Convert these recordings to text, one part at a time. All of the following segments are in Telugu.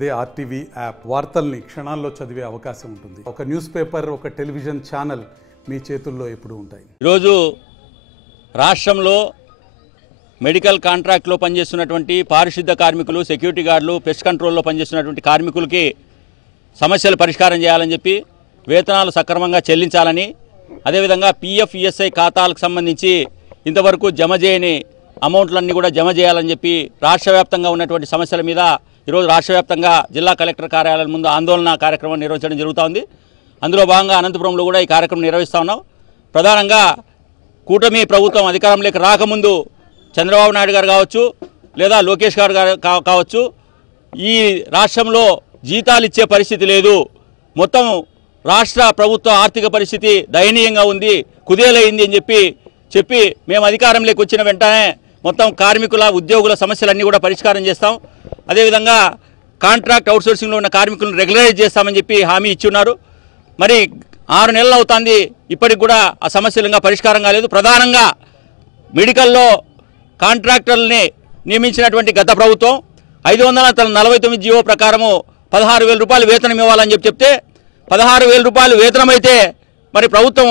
అదే ఆర్టీవీ యాప్ వార్తల్ని క్షణాల్లో చదివే అవకాశం ఉంటుంది. ఒక న్యూస్ పేపర్, ఒక టెలివిజన్ ఛానల్ మీ చేతుల్లో ఎప్పుడూ ఉంటాయి. ఈరోజు రాష్ట్రంలో మెడికల్ కాంట్రాక్ట్లో పనిచేస్తున్నటువంటి పారిశుద్ధ కార్మికులు, సెక్యూరిటీ గార్డులు, పెస్ట్ కంట్రోల్లో పనిచేస్తున్నటువంటి కార్మికులకి సమస్యలు పరిష్కారం చేయాలని చెప్పి, వేతనాలు సక్రమంగా చెల్లించాలని, అదేవిధంగా పిఎఫ్, ఈఎస్ఐ ఖాతాలకు సంబంధించి ఇంతవరకు జమ చేయని అమౌంట్లన్నీ కూడా జమ చేయాలని చెప్పి రాష్ట్ర వ్యాప్తంగా ఉన్నటువంటి సమస్యల మీద ఈరోజు రాష్ట్ర వ్యాప్తంగా జిల్లా కలెక్టర్ కార్యాలయం ముందు ఆందోళన కార్యక్రమం నిర్వహించడం జరుగుతోంది. అందులో భాగంగా అనంతపురంలో కూడా ఈ కార్యక్రమం నిర్వహిస్తూ ఉన్నాం. ప్రధానంగా కూటమి ప్రభుత్వం అధికారంలోకి రాకముందు చంద్రబాబు నాయుడు గారు కావచ్చు, లేదా లోకేష్ గారు కావచ్చు, ఈ రాష్ట్రంలో జీతాలు ఇచ్చే పరిస్థితి లేదు, మొత్తం రాష్ట్ర ప్రభుత్వ ఆర్థిక పరిస్థితి దయనీయంగా ఉంది, కుదేలైంది అని చెప్పి మేము అధికారంలోకి వచ్చిన వెంటనే మొత్తం కార్మికుల, ఉద్యోగుల సమస్యలన్నీ కూడా పరిష్కారం చేస్తాం, అదేవిధంగా కాంట్రాక్ట్ అవుట్సోర్సింగ్లో ఉన్న కార్మికులను రెగ్యులరైజ్ చేస్తామని చెప్పి హామీ ఇచ్చి ఉన్నారు. మరి 6 నెలలు అవుతుంది, ఇప్పటికి కూడా ఆ సమస్యలు ఇంకా పరిష్కారం కాలేదు. ప్రధానంగా మెడికల్లో కాంట్రాక్టర్లని నియమించినటువంటి గత ప్రభుత్వం 549 జీవో ప్రకారము 16,000 రూపాయలు వేతనం ఇవ్వాలని చెప్తే 16,000 రూపాయలు వేతనం అయితే మరి ప్రభుత్వం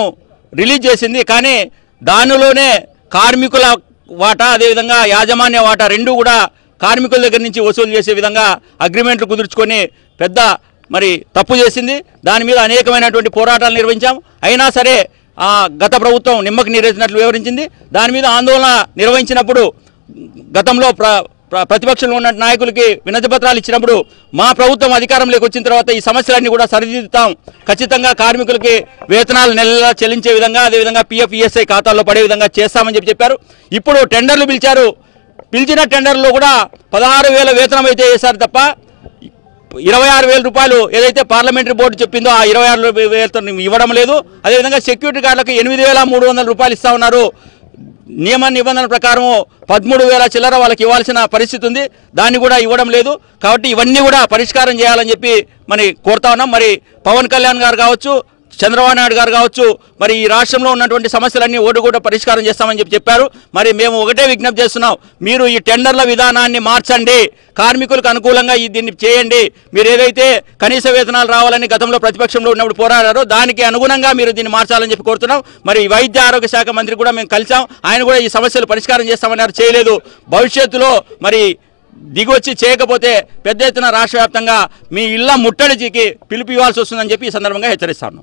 రిలీజ్ చేసింది. కానీ దానిలోనే కార్మికుల వాటా, అదేవిధంగా యాజమాన్య వాటా రెండు కూడా కార్మికుల దగ్గర నుంచి వసూలు చేసే విధంగా అగ్రిమెంట్లు కుదుర్చుకొని పెద్ద మరి తప్పు చేసింది. దాని మీద అనేకమైనటువంటి పోరాటాలు నిర్వహించాం. అయినా సరే గత ప్రభుత్వం నిమ్మకు నీరెత్తినట్లు వివరించింది. దాని మీద ఆందోళన నిర్వహించినప్పుడు గతంలో ప్రతిపక్షంలో ఉన్న నాయకులకి వినతి పత్రాలు ఇచ్చినప్పుడు మా ప్రభుత్వం అధికారంలోకి వచ్చిన తర్వాత ఈ సమస్యలన్నీ కూడా సరిదిద్దుతాం, ఖచ్చితంగా కార్మికులకి వేతనాలు నెలలా చెల్లించే విధంగా, అదేవిధంగా పిఎఫ్, ఈఎస్ఐ ఖాతాల్లో పడే విధంగా చేస్తామని చెప్పారు. ఇప్పుడు టెండర్లు పిలిచారు. పిలిచిన టెండర్లో కూడా 16,000 వేతనం అయితే వేశారు తప్ప 26,000 రూపాయలు ఏదైతే పార్లమెంటరీ బోర్డు చెప్పిందో ఆ 26,000 ఇవ్వడం లేదు. అదేవిధంగా సెక్యూరిటీ గార్డులకు 8,300 రూపాయలు ఇస్తా ఉన్నారు. నియమ నిబంధనల ప్రకారం 13,000 చిల్లర వాళ్ళకి ఇవ్వాల్సిన పరిస్థితి ఉంది, దాన్ని కూడా ఇవ్వడం లేదు. కాబట్టి ఇవన్నీ కూడా పరిష్కారం చేయాలని చెప్పి మరి కోరుతా ఉన్నాం. మరి పవన్ కళ్యాణ్ గారు కావచ్చు, చంద్రబాబు నాయుడు గారు కావచ్చు, మరి ఈ రాష్ట్రంలో ఉన్నటువంటి సమస్యలన్నీ ఓటు కూడా పరిష్కారం చేస్తామని చెప్పారు. మరి మేము ఒకటే విజ్ఞప్తి చేస్తున్నాం, మీరు ఈ టెండర్ల విధానాన్ని మార్చండి, కార్మికులకు అనుకూలంగా దీన్ని చేయండి. మీరు ఏదైతే కనీస వేతనాలు రావాలని గతంలో ప్రతిపక్షంలో ఉన్నప్పుడు పోరాడారో దానికి అనుగుణంగా మీరు దీన్ని మార్చాలని చెప్పి కోరుతున్నాం. మరి వైద్య ఆరోగ్య శాఖ మంత్రి కూడా మేము కలిసాం, ఆయన కూడా ఈ సమస్యలు పరిష్కారం చేస్తామన్నారు, చేయలేదు. భవిష్యత్తులో మరి దిగొచ్చి చేయకపోతే పెద్ద ఎత్తున రాష్ట్ర వ్యాప్తంగా మీ ఇళ్ల ముట్టడికి పిలుపు ఇవ్వాల్సి వస్తుందని చెప్పి ఈ సందర్భంగా హెచ్చరిస్తాను.